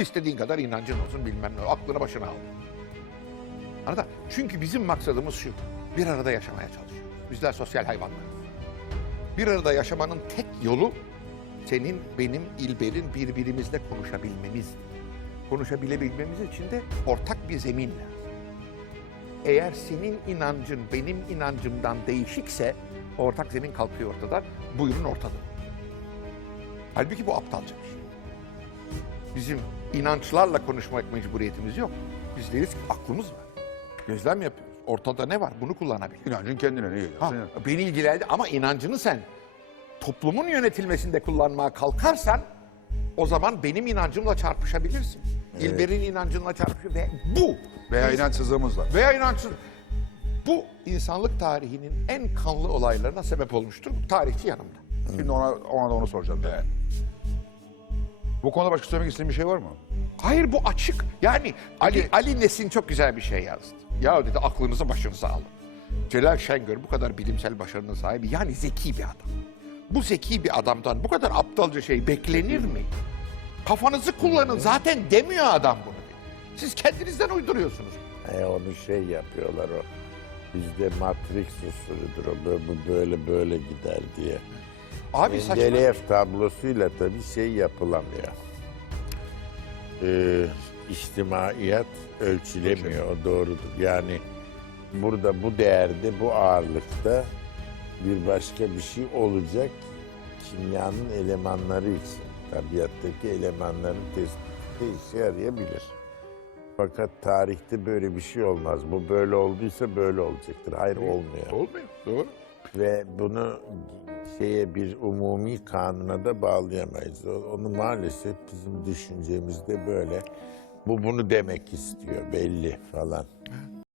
İstediğin kadar inancın olsun bilmem ne. Aklını başına al. Anladın? Çünkü bizim maksadımız şu. Bir arada yaşamaya çalışıyoruz. Bizler sosyal hayvanlarız. Bir arada yaşamanın tek yolu senin, benim, İlber'in birbirimizle konuşabilmemiz. Konuşabilebilmemiz için de ortak bir zemin lazım. Eğer senin inancın benim inancımdan değişikse ortak zemin kalkıyor ortadan. Buyurun ortada. Halbuki bu aptalca bir şey. Bizim inançlarla konuşmak mecburiyetimiz yok. Biz deriz ki aklımız var. Gözlem yapıyoruz. Ortada ne var? Bunu kullanabiliriz. İnancın kendine ne Ha, geliyorsa. beni ilgilendi ama inancını sen toplumun yönetilmesinde kullanmaya kalkarsan o zaman benim inancımla çarpışabilirsin. İlber'in inancınla çarpışıyor ve bu Veya inançsızlığımızla. veya inançsız. Bu insanlık tarihinin en kanlı olaylarına sebep olmuştur. Tarihçi yanımda. Şimdi ona, ona da onu soracağım. Evet. Bu konuda başka söylemek istediğin bir şey var mı? Hayır bu açık. Yani Ali Ali Nesin çok güzel bir şey yazdı. Ya dedi aklınızı başınıza alın. Celal Şengör bu kadar bilimsel başarının sahibi yani zeki bir adam. Bu zeki bir adamdan bu kadar aptalca şey beklenir mi? Kafanızı kullanın zaten demiyor adam bunu. dedi. Siz kendinizden uyduruyorsunuz. E onu şey yapıyorlar o. Bizde Matrix usulüdür o böyle, bu böyle böyle gider diye. Abi saçma. Mendeleev tablosuyla tabii şey yapılamıyor. Ee, içtimaiyat ölçülemiyor, o doğrudur. Yani burada bu değerde, bu ağırlıkta bir başka bir şey olacak kimyanın elemanları için. Tabiattaki elemanların tespiti işe yarayabilir. Fakat tarihte böyle bir şey olmaz. Bu böyle olduysa böyle olacaktır. Hayır olmuyor. Olmuyor. Doğru. Ve bunu şeye bir umumi kanuna da bağlayamayız. Onu maalesef bizim düşüncemizde böyle. Bu bunu demek istiyor belli falan.